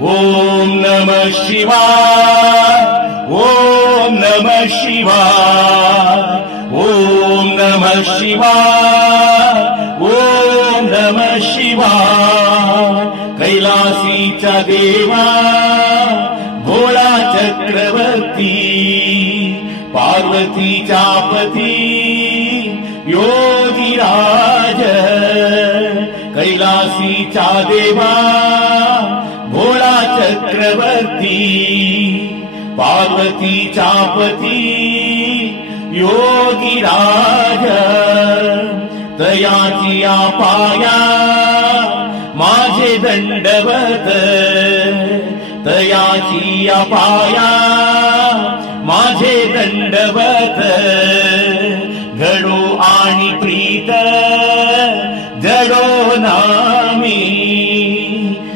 ओम नमः शिवाय, ओम नमः शिवाय, ओम नमः शिवाय, ओम नमः शिवाय. कैलासीचा देवा भोळा चक्रवर्ती, पार्वतीचा पती योगीराज. कैलासीचा देवा भोळा चक्रवर्ती, पार्वतीचा पती योगीराज. तयाची पाया माझे दंडवत, तयाची पाया माझे दंडवत. घडो आणि प्रीत